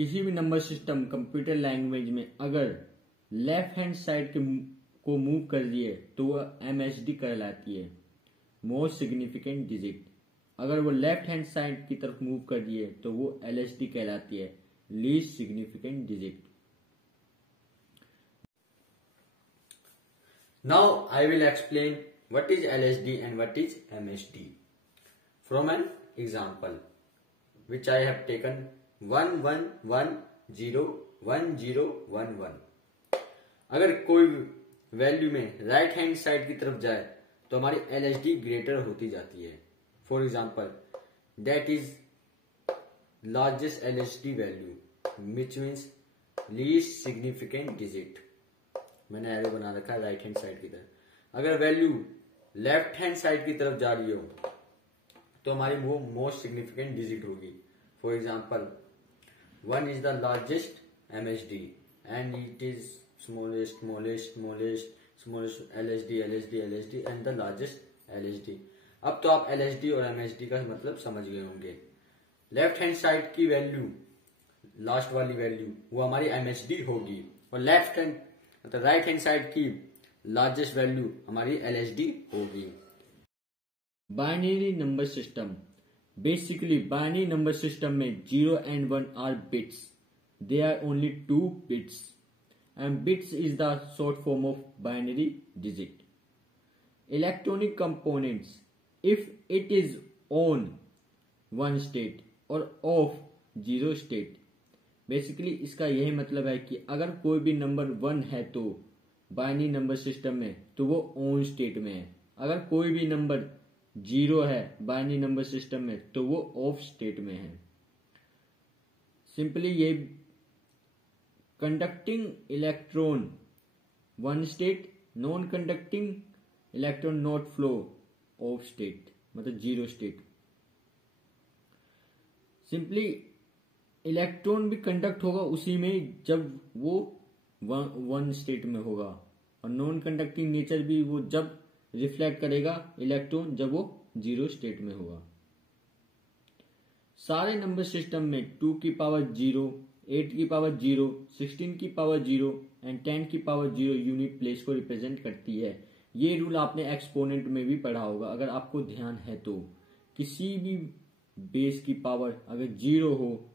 किसी भी number system computer language में अगर लेफ्ट हैंड साइड को मूव कर दिए तो वह MSD कहलाती है, मोस्ट सिग्निफिकेंट डिजिट। अगर वो लेफ्ट हैंड साइड की तरफ मूव कर दिए तो वो LSD कहलाती है, least significant digit. Now I will explain what is LSD and what is MSD from an example which I have taken 11101011। अगर कोई वैल्यू में राइट हैंड साइड की तरफ जाए तो हमारी LSD ग्रेटर होती जाती है। For example that is largest LSD value which means least significant digit. मैंने एरो बना रखा है राइट हैंड साइड की तरफ। अगर वैल्यू लेफ्ट हैंड साइड की तरफ जा रही हो तो हमारी वो मोस्ट सिग्निफिकेंट डिजिट होगी। For example 1 is the largest MSD and it is smallest LSD and the largest LSD। अब तो आप LSD और MSD का मतलब समझ गए होंगे। लेफ्ट हैंड साइड की वैल्यू लास्ट वाली वैल्यू वो हमारी MSD होगी और लेफ्ट हैंड मतलब राइट हैंड साइड की लार्जेस्ट वैल्यू हमारी LSD होगी। Binary number system, basically binary number system में 0 and 1 are bits, they are only 2 bits and bits is the short form of binary digit. Electronic components, if it is on 1 state or off 0 state, basically इसका यही मतलब है कि अगर कोई भी number 1 है तो बाइनरी नंबर सिस्टम में तो वो ऑन स्टेट में है, अगर कोई भी नंबर 0 है बाइनरी नंबर सिस्टम में तो वो ऑफ स्टेट में है। सिंपली ये conducting electron 1 state, non conducting electron not flow of state मतलब 0 स्टेट। सिंपली इलेक्ट्रॉन भी कंडक्ट होगा उसी में जब वो 1 स्टेट में होगा और नॉन कंडक्टिंग नेचर भी वो जब रिफ्लेक्ट करेगा इलेक्ट्रॉन जब वो 0 स्टेट में होगा। सारे नंबर सिस्टम में 2 की पावर 0, 8 की पावर 0, 16 की पावर 0 एंड 10 की पावर 0 यूनिट प्लेस को रिप्रेजेंट करती है। ये रूल आपने एक्सपोनेंट में भी पढ़ा होगा अगर आपको ध्यान है तो। किसी भी बेस की पावर अगर 0 हो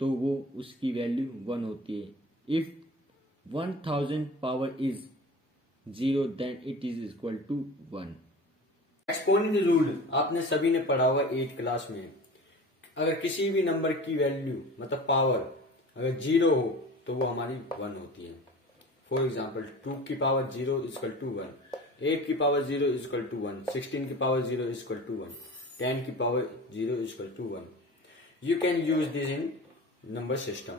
तो वो उसकी वैल्यू 1 होती है। If 1000 power is 0 then it is equal to 1। Exponent rule आपने सभी ने पढ़ा होगा 8th क्लास में। अगर किसी भी नंबर की वैल्यू मतलब पावर अगर 0 हो तो वो हमारी 1 होती है। फॉर एग्जाम्पल 2 की पावर 0 इक्वल टू 1, 8 की पावर 0 इक्वल टू 1, 16 की पावर 0 इक्वल टू 1, 10 की power 0 equal to 1। You can use this in number system,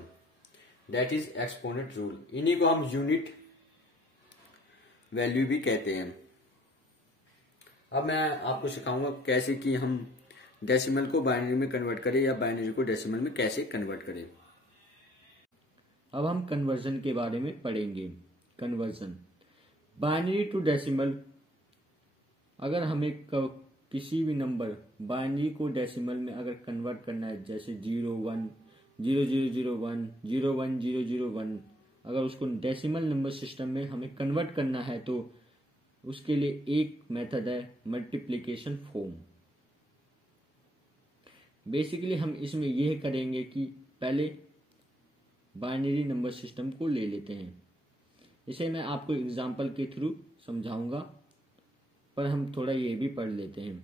that is exponent rule. इन्हीं को हम यूनिट वैल्यू भी कहते हैं। अब मैं आपको सिखाऊंगा कैसे कि हम डेसिमल को बाइनरी में कन्वर्ट करें या बाइनरी को डेसिमल में कैसे कन्वर्ट करें। अब हम कन्वर्जन के बारे में पढ़ेंगे। कन्वर्जन बाइनरी टू डेसिमल, अगर हमें किसी भी नंबर बाइनरी को डेसिमल में अगर कन्वर्ट करना है जैसे 01 0001 01001, अगर उसको डेसिमल नंबर सिस्टम में हमें कन्वर्ट करना है तो उसके लिए एक मेथड है मल्टीप्लिकेशन फॉर्म। बेसिकली हम इसमें यह करेंगे कि पहले बाइनरी नंबर सिस्टम को ले लेते हैं। इसे मैं आपको एग्जांपल के थ्रू समझाऊंगा, पर हम थोड़ा ये भी पढ़ लेते हैं।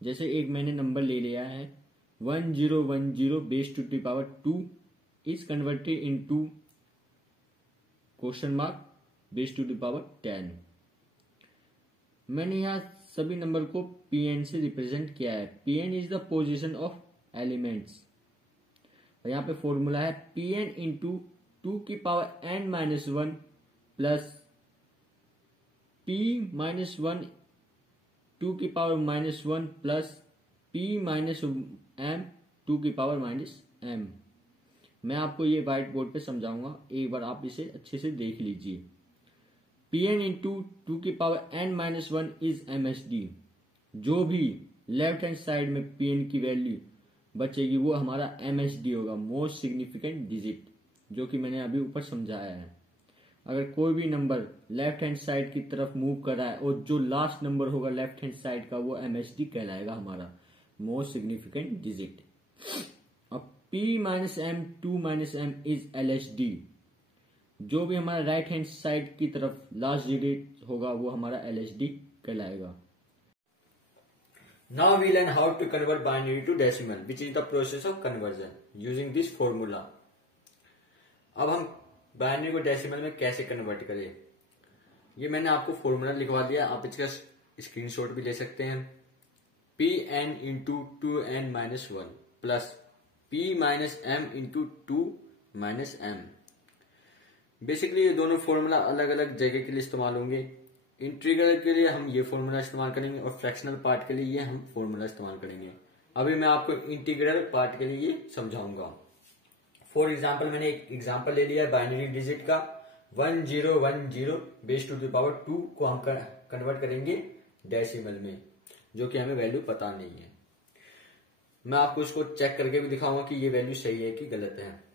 जैसे एक मैंने नंबर ले लिया है 1010 base to the power 2 is converted into question mark base to the power 10। मैंने यहाँ सभी नंबर को Pn से रिप्रेजेंट किया है। Pn is the position of elements और यहाँ पे फॉर्मूला है Pn इंटू 2 की power n-1 plus P minus 1 2 की power -1 plus P minus m 2 की पावर -m। मैं आपको ये व्हाइट बोर्ड पे समझाऊंगा, एक बार आप इसे अच्छे से देख लीजिए। Pn इंटू 2 की पावर n-1 इज MSD। जो भी लेफ्ट हैंड साइड में Pn की वैल्यू बचेगी वो हमारा MHD होगा, मोस्ट सिग्निफिकेंट डिजिट, जो कि मैंने अभी ऊपर समझाया है। अगर कोई भी नंबर लेफ्ट हैंड साइड की तरफ मूव कर रहा है और जो लास्ट नंबर होगा लेफ्ट हैंड साइड का वो MHD कहलाएगा हमारा, मोस्ट सिग्निफिकेंट डिजिट। अब P minus M 2 minus M is LHD, जो भी हमारा राइट हैंड साइड की तरफ लास्ट डिजिट होगा वो हमारा LHD कहलाएगा। Now we learn how to convert binary to decimal, which is the process of conversion using this formula. अब हम बाइनरी को डेसिमल में कैसे कन्वर्ट करें, ये मैंने आपको फॉर्मूला लिखवा दिया, आप इसका स्क्रीनशॉट भी ले सकते हैं। Pn into 2n minus 1 plus P minus M into 2 minus M। Basically ये दोनों फॉर्मूला अलग अलग जगह के लिए इस्तेमाल होंगे। इंटीग्रल के लिए हम ये फॉर्मूला इस्तेमाल करेंगे और फ्रैक्शनल पार्ट के लिए ये हम फॉर्मूला इस्तेमाल करेंगे। अभी मैं आपको इंटीग्रल पार्ट के लिए ये समझाऊंगा। फॉर एग्जाम्पल मैंने एक एग्जाम्पल ले लिया है बाइनरी डिजिट का 1010 बेस टू द पावर 2 को हम कन्वर्ट करेंगे डेसिमल में, जो कि हमें वैल्यू पता नहीं है। मैं आपको इसको चेक करके भी दिखाऊंगा कि ये वैल्यू सही है कि गलत है।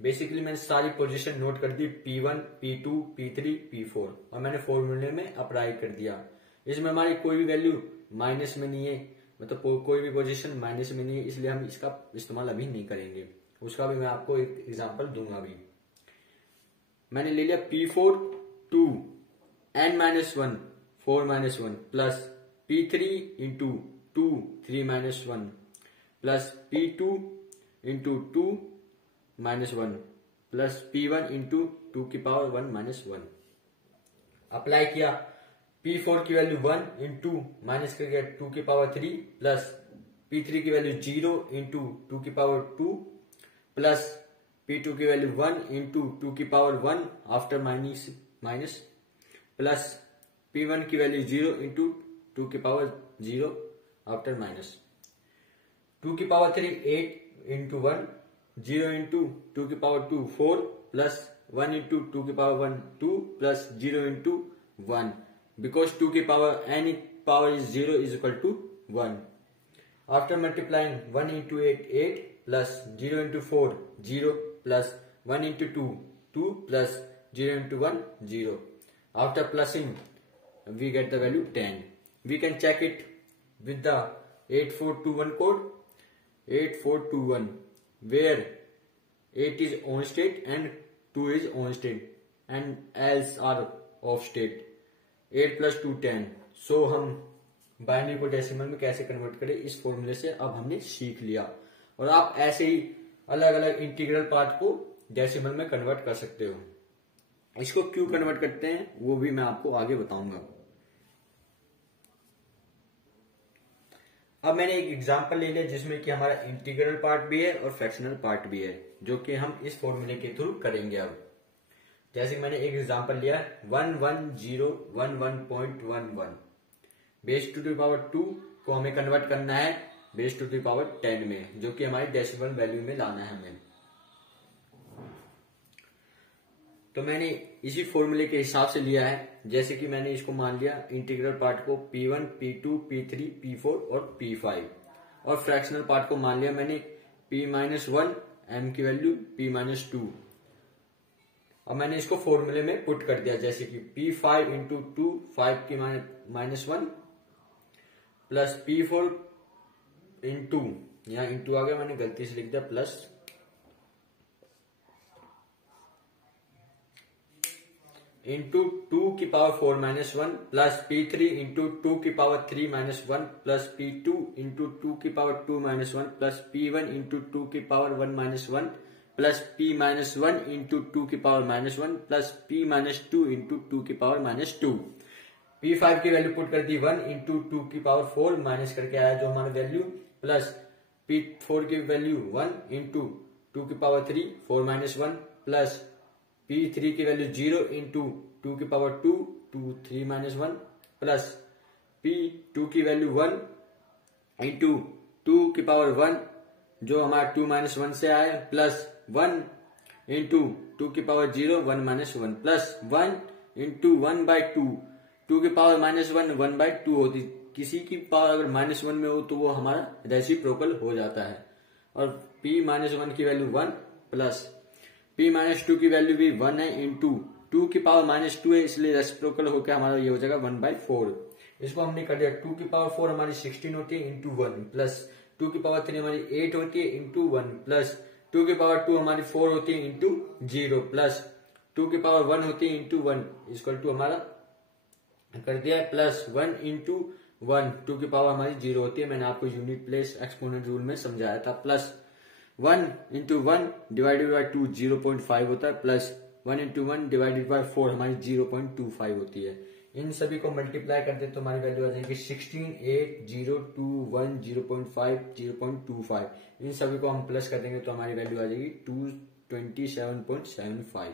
बेसिकली मैंने सारी पोजीशन नोट कर दी, P1, P2, P3, P4, और मैंने फॉर्मूले में अप्लाई कर दिया। इसमें हमारी कोई भी वैल्यू माइनस में नहीं है, मतलब कोई भी पोजीशन माइनस में नहीं है, इसलिए हम इसका इस्तेमाल अभी नहीं करेंगे। उसका भी मैं आपको एक एग्जांपल दूंगा अभी। मैंने ले लिया P4 2 n minus 1 4 minus 1 plus P3 into 2 3 minus 1 plus P2 into 2 minus 1 plus P1 into 2 की पावर 1 माइनस 1। अप्लाई किया, P4 की वैल्यू 1 इंटू माइनस करके 2 की पावर 3 प्लस P3 की वैल्यू 0 इंटू 2 की पावर 2 प्लस P2 की वैल्यू 1 इंटू 2 की power 1 after minus plus P1 की वैल्यू 0 इंटू 2 की पावर 0 आफ्टर माइनस 2 की पावर 3 8 इंटू 1 0 इंटू 2 की पावर 2 4 प्लस 1 इंटू 2 की पावर 1 2 प्लस 0 इंटू 1 बिकॉज 2 की power any power is 0 is equal to 1। After multiplying 1 into 8 8 plus 0 into 4 0 plus 1 into 2 2 plus 0 into 1 0। After plusing we get the value 10. We can check it with the 8421 code 8421 where 8 is on state and 2 is on state and else are off state। 8 plus 2 10। So हम binary को decimal में कैसे convert करें इस फॉर्मूले से अब हमने सीख लिया, और आप ऐसे ही अलग अलग इंटीग्रल पार्ट को डेसिमल में कन्वर्ट कर सकते हो। इसको क्यों कन्वर्ट करते हैं वो भी मैं आपको आगे बताऊंगा। अब मैंने एक एग्जांपल ले लिया जिसमें कि हमारा इंटीग्रल पार्ट भी है और फ्रैक्शनल पार्ट भी है, जो कि हम इस फॉर्मूले के थ्रू करेंगे। अब जैसे मैंने एक एग्जांपल लिया 11011.11 बेस टू द पावर 2 को हमें कन्वर्ट करना है बेस टू द पावर 10 में, जो कि हमारी डेसिमल वैल्यू में लाना है हमें। तो मैंने इसी फॉर्मूले के हिसाब से लिया है। जैसे कि मैंने इसको मान लिया इंटीग्रल पार्ट को P1, P2, P3, P4 और P5, और फ्रैक्शनल पार्ट को मान लिया मैंने P-1 M की वैल्यू P-2। अब मैंने इसको फॉर्मूले में पुट कर दिया, जैसे कि P5 इंटू 2 5 की -1 प्लस P4 इंटू, यहाँ इंटू आ गया मैंने गलती से लिख दिया, प्लस इंटू 2 की पावर 4 -1 प्लस P3 इंटू 2 की पावर 3 -1 प्लस P2 इंटू 2 की पावर 2 -1 प्लस P1 इंटू 2 की पावर 1 -1 प्लस P-1 इंटू 2 की पावर -1 प्लस P-2 इंटू 2 की पावर -2। P5 की वैल्यू पुट कर दी 1 इंटू 2 की पावर 4 माइनस करके आया जो हमारा वैल्यू, प्लस P4 की वैल्यू 1 इंटू 2 की पावर 3 4 -1 प्लस P3 की वैल्यू 0 इंटू 2 की पावर 2 2 3 -1 प्लस P2 की वैल्यू 1 इंटू 2 की पावर 1 जो हमारा 2 -1 से आया, प्लस 1 इंटू 2 की पावर 0 1 -1 प्लस 1 इंटू 1/2 2 की पावर -1 1/2 होती किसी की पावर अगर -1 में हो तो वो हमारा रेसिप्रोकल हो जाता है। और p-1 की वैल्यू 1 प्लस p-2 की वैल्यू भी 1 है इंटू 2 की पावर -2 है, इसलिए रेसिप्रोकल होकर हमारा ये हो जाएगा 1/4। इसको हमने कर दिया, 2 की पावर 4 हमारी 16 होती है इंटू 1 प्लस 2 की पावर 3 हमारी 8 होती है इंटू 1 प्लस 2 की पावर 2 हमारी 4 होती है इंटू 0 प्लस 2 की पावर 1 होती है इंटू 1 इक्वल टू हमारा कर दिया है प्लस 1 इंटू 1, 2 की पावर हमारी 0 होती है, मैंने आपको यूनिट प्लेस एक्सपोनेंट रूल में समझाया था। प्लस 1 इंटू 1 डिवाइडेड बाई 2 0.5 होता है, प्लस 1 इंटू 1 डिवाइडेड बाई 4 हमारी 0.25 होती है। इन सभी को मल्टीप्लाई करते तो हमारी वैल्यू आ जाएगी 16, 8, 0, 2, 1, 0.5, 0.25। इन सभी को हम प्लस कर देंगे तो हमारी वैल्यू आ जाएगी 227.75,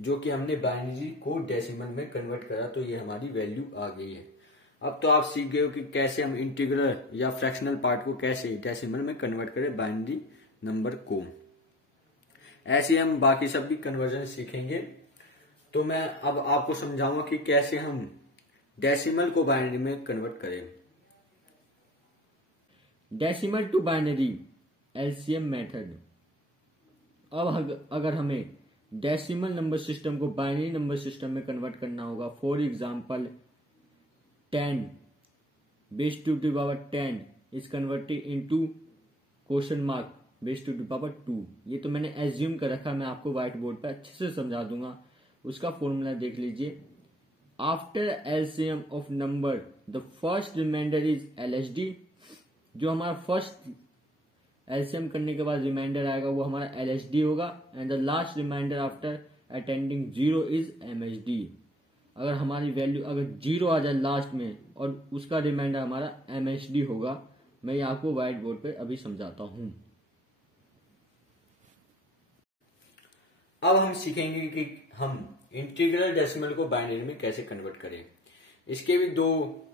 जो कि हमने बाइनरी को डेसिमल में कन्वर्ट करा तो ये हमारी वैल्यू आ गई है। अब तो आप सीख गए हो कि कैसे हम इंटीग्रल या फ्रैक्शनल पार्ट को कैसे डेसिमल में कन्वर्ट करें बाइनरी नंबर को। ऐसे हम बाकी सब भी कन्वर्जन सीखेंगे। तो मैं अब आपको समझाऊंगा कि कैसे हम डेसिमल को बाइनरी में कन्वर्ट करें। Decimal to binary LCM method. अब अगर हमें डेसिमल नंबर सिस्टम को बाइनरी नंबर सिस्टम में कन्वर्ट करना होगा, for example 10 base to the power 10 is converted into question mark base to the power 2। ये तो मैंने एज्यूम कर रखा, मैं आपको व्हाइट बोर्ड पर अच्छे से समझा दूंगा। उसका फॉर्मूला देख लीजिए। After LCM of number the first reminder is LHD. जो हमारा फर्स्ट एलसीएम करने के बाद रिमाइंडर आएगा वो हमारा एलएचडी होगा, and the last reminder after attending 0 is MHD. अगर हमारी वैल्यू अगर 0 आ जाए लास्ट में और उसका रिमाइंडर हमारा एमएचडी होगा। मैं ये आपको व्हाइट बोर्ड पे अभी समझाता हूं। अब हम सीखेंगे कि हम इंटीग्रल डेसिमल को बाइनरी में कैसे कन्वर्ट करें। इसके भी दो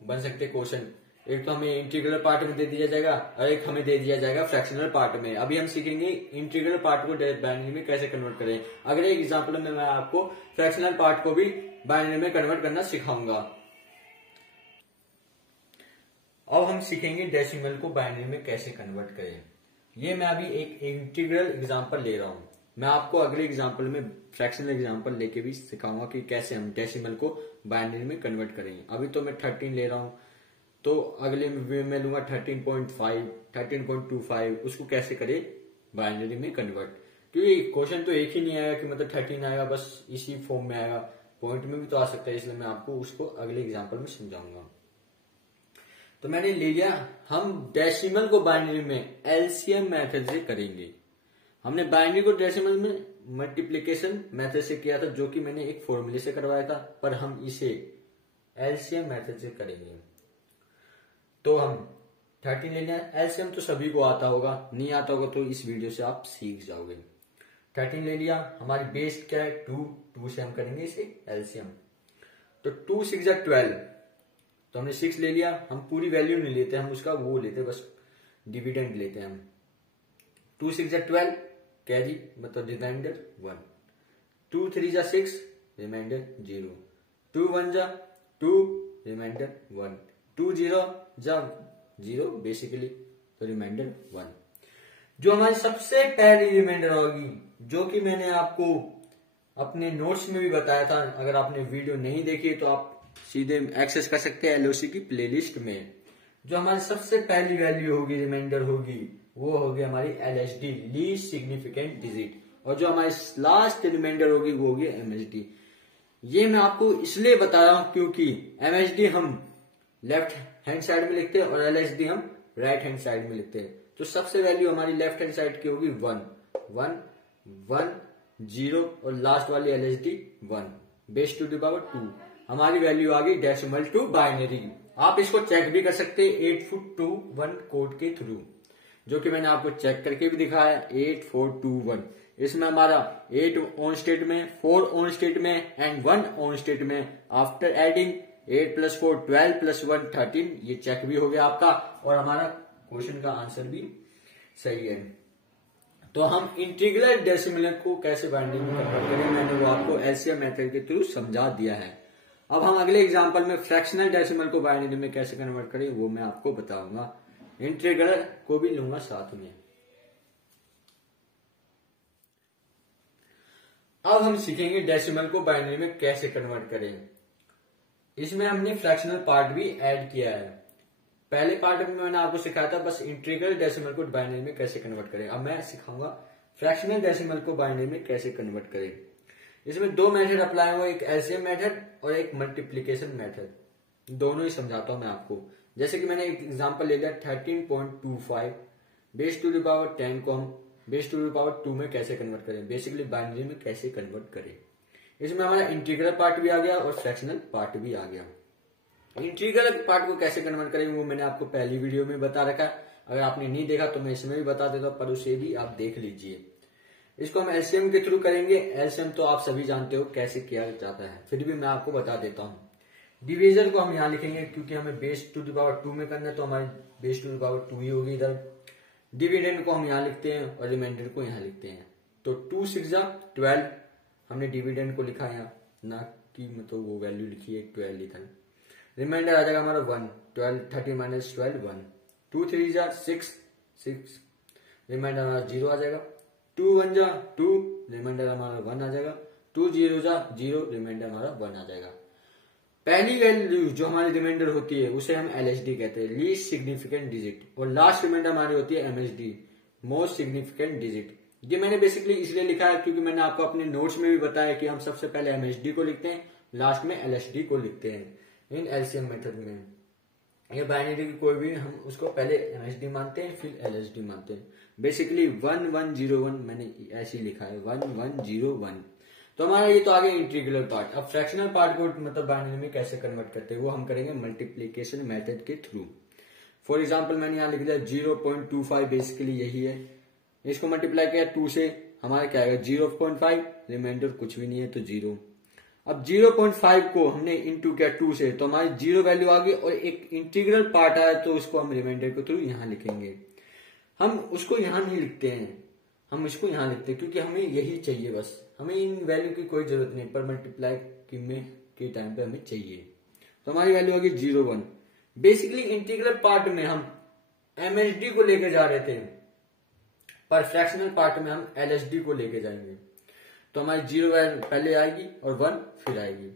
बन सकते क्वेश्चन, एक तो हमें इंटीग्रल पार्ट में दे दिया जाएगा और एक हमें दे दिया जाएगा फ्रैक्शनल पार्ट में। अभी हम सीखेंगे इंटीग्रल पार्ट को बाइनरी में कैसे कन्वर्ट करें। अगले एग्जाम्पल में मैं आपको फ्रैक्शनल पार्ट को भी बाइनरी में कन्वर्ट करना सिखाऊंगा। अब हम सीखेंगे डेसिमल को बाइनरी में कैसे कन्वर्ट करें। ये मैं अभी एक इंटीग्रल एग्जाम्पल ले रहा हूं। मैं आपको अगले एग्जाम्पल में फ्रैक्शनल एग्जाम्पल लेके भी सिखाऊंगा कि कैसे हम डेसिमल को बाइनरी में कन्वर्ट करेंगे। अभी तो मैं 13 ले रहा हूं, तो अगले में लूंगा 13.5, 13.25, उसको कैसे करें बाइनरी में कन्वर्ट। क्योंकि क्वेश्चन तो एक ही नहीं आएगा कि मतलब 13 आएगा बस इसी फॉर्म में आएगा, पॉइंट में भी तो आ सकता है, इसलिए मैं आपको उसको अगले एग्जाम्पल में समझाऊंगा। तो मैंने ले लिया, हम डेसिमल को बाइनरी में एलसीएम मेथड से करेंगे। हमने बाइनरी को डेसिमल में मल्टीप्लिकेशन मेथड से किया था, जो कि मैंने एक फॉर्मूले से करवाया था, पर हम इसे एलसीएम मेथड से करेंगे। तो हम 13 लेना है। एलसीएम तो सभी को आता होगा, नहीं आता होगा तो इस वीडियो से आप सीख जाओगे। 13 ले लिया, हमारी बेस क्या है 2 से हम करेंगे इसे एलसीएम। तो 2 6 जा 12, तो हमने 6 ले लिया। हम पूरी वैल्यू नहीं लेते, हम उसका वो लेते, बस डिविडेंड लेते हैं हम। 2 6 जा 12 क्या जी, मतलब रिमाइंडर 1। 2 3 जा 6 रिमाइंडर 0। 2 1 जा 2 रिमाइंडर 1। 2 0 जा 0 बेसिकली, तो रिमाइंडर 1। जो हमारी सबसे पहली रिमाइंडर होगी, जो कि मैंने आपको अपने नोट्स में भी बताया था, अगर आपने वीडियो नहीं देखी तो आप सीधे एक्सेस कर सकते हैं एलओसी की प्लेलिस्ट में। जो हमारी सबसे पहली वैल्यू होगी, रिमाइंडर होगी, वो होगी हमारी एलएचडी, लीस्ट सिग्निफिकेंट डिजिट, और जो हमारी लास्ट रिमाइंडर होगी वो होगी एमएचडी। ये मैं आपको इसलिए बता रहा हूं क्योंकि एमएचडी हम लेफ्ट हैंड साइड में लिखते हैं और एलएचडी हम राइट हैंड साइड में लिखते हैं। तो सबसे वैल्यू हमारी लेफ्ट हैंड साइड की होगी 1 1 1 0 और लास्ट वाली LHD 1 base to the power 2। हमारी वैल्यू आ गई डेसिमल टू बाइनरी। आप इसको चेक भी कर सकते हैं 8421 कोड के थ्रू, जो कि मैंने आपको चेक करके भी दिखाया 8421। इसमें हमारा 8 ऑन स्टेट में, 4 ऑन स्टेट में एंड 1 ऑन स्टेट में। आफ्टर एडिंग 8 + 4 12 + 1 13, ये चेक भी हो गया आपका, और हमारा क्वेश्चन का आंसर भी सही है। तो हम इंटीग्रल डेसिमल को कैसे बाइनरी में कन्वर्ट करें, मैंने वो आपको एलसीएम मेथड के थ्रू समझा दिया है। अब हम अगले एग्जांपल में फ्रैक्शनल डेसिमल को बाइनरी में कैसे कन्वर्ट करें वो मैं आपको बताऊंगा। इंटीग्रल को भी लूंगा साथ में। अब हम सीखेंगे डेसिमल को बाइनरी में कैसे कन्वर्ट करें। इसमें हमने फ्रैक्शनल पार्ट भी ऐड किया है। पहले पार्ट में मैंने आपको सिखाया था बस इंटीग्रल डेसिमल को बाइनरी में कैसे कन्वर्ट करें। अब मैं सिखाऊंगा फ्रैक्शनल डेसिमल को बाइनरी में कैसे कन्वर्ट करें। इसमें दो मेथड अप्लाई हुआ, एक एलसीएम मेथड और एक मल्टीप्लीकेशन मेथड। दोनों ही समझाता हूं मैं आपको। जैसे कि मैंने एक एग्जांपल ले लिया 13.25 बेस टू द पावर 10 को हम बेस टू द पावर 2 में कैसे कन्वर्ट करें, बेसिकली बाइनरी में कैसे कन्वर्ट करें। इसमें हमारा इंटीग्रल पार्ट भी आ गया और फ्रैक्शनल पार्ट भी आ गया। इंटीग्रल पार्ट को कैसे कन्वर्ट करें वो मैंने आपको पहली वीडियो में बता रखा है। अगर आपने नहीं देखा तो मैं इसमें भी बता देता हूं, पर उसे भी आप देख लीजिए। इसको हम एलसीएम के थ्रू करेंगे। एलसीएम तो आप सभी जानते हो कैसे किया जाता है, फिर भी मैं आपको बता देता हूं। डिवीजन को हम यहाँ लिखेंगे क्योंकि हमें बेस टू द पावर 2 में करना है, तो हमारी बेस टू द पावर 2 ही होगी इधर। डिविडेंड को हम यहाँ लिखते हैं और रिमाइंडर को यहाँ लिखते हैं। तो 2 6 12 हमने डिविडेंड को लिखा यहाँ, ना कि मतलब वो वैल्यू लिखी है 12 लिखा है। रिमाइंडर आ जाएगा हमारा 1, 12 30 माइनस 12 1, 2 3 6 6, रिमाइंडर हमारा 0 आ जाएगा। 2 1 2, रिमाइंडर हमारा 1 आ जाएगा। 2 0 0, रिमाइंडर हमारा 1 आ जाएगा। पहली वैल्यू जो हमारी रिमाइंडर होती है उसे हम एलएसडी कहते हैं, लीस्ट सिग्निफिकेंट डिजिट, और लास्ट रिमाइंडर हमारी होती है एमएसडी, मोस्ट सिग्निफिकेंट डिजिट। ये मैंने बेसिकली इसलिए लिखा है क्योंकि मैंने आपको अपने नोट्स में भी बताया कि हम सबसे पहले एमएसडी को लिखते हैं, लास्ट में एलएसडी को लिखते हैं इन एलसीएम मेथड में। ये बाइनरी की कोई भी हम उसको पहले एमएसडी मानते हैं फिर एलएसडी मानते हैं। बेसिकली 1 1 0 1 मैंने ऐसे ही लिखा है 1 1 0 1। तो हमारा ये तो आ गया इंटीग्रल पार्ट। अब फ्रैक्शनल पार्ट को मतलब बाइनरी में कैसे कन्वर्ट करते हैं वो हम करेंगे मल्टीप्लीकेशन मेथड के थ्रू। फॉर एग्जांपल मैंने यहाँ लिख दिया 0.25, बेसिकली यही है। इसको मल्टीप्लाई किया 2 से, हमारा क्या आएगा 0.5, रिमाइंडर कुछ भी नहीं है तो 0। अब 0.5 को हमने इंटू किया 2 से, तो हमारी 0 वैल्यू आ गई और एक इंटीग्रल पार्ट आया तो उसको हम रिमाइंडर के थ्रू यहाँ लिखेंगे। हम उसको यहाँ नहीं लिखते हैं, हम इसको यहाँ लिखते हैं क्योंकि हमें यही चाहिए बस। हमें इन वैल्यू की कोई जरूरत नहीं, पर मल्टीप्लाई के टाइम पे हमें चाहिए। तो हमारी वैल्यू आ गई 0 1। बेसिकली इंटीग्रल पार्ट में हम एमएसडी को लेके जा रहे थे, पर फ्रैक्शनल पार्ट में हम एलएसडी को लेके जाएंगे। तो हमारी 0 पहले आएगी और 1 फिर आएगी।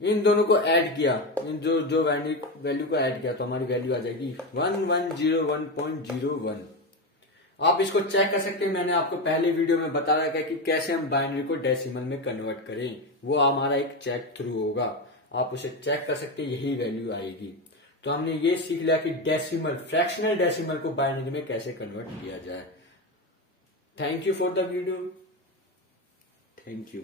इन दोनों को ऐड किया, इन जो वैल्यू को ऐड किया तो हमारी वैल्यू आ जाएगी 1101.01। आप इसको चेक कर सकते हैं, मैंने आपको पहले वीडियो में बता रखा है कि कैसे हम बाइनरी को डेसिमल में कन्वर्ट करें। वो हमारा एक चेक थ्रू होगा, आप उसे चेक कर सकते हैं, यही वैल्यू आएगी। तो हमने ये सीख लिया कि डेसिमल, फ्रैक्शनल डेसिमल को बाइनरी में कैसे कन्वर्ट किया जाए। Thank you for the video. Thank you.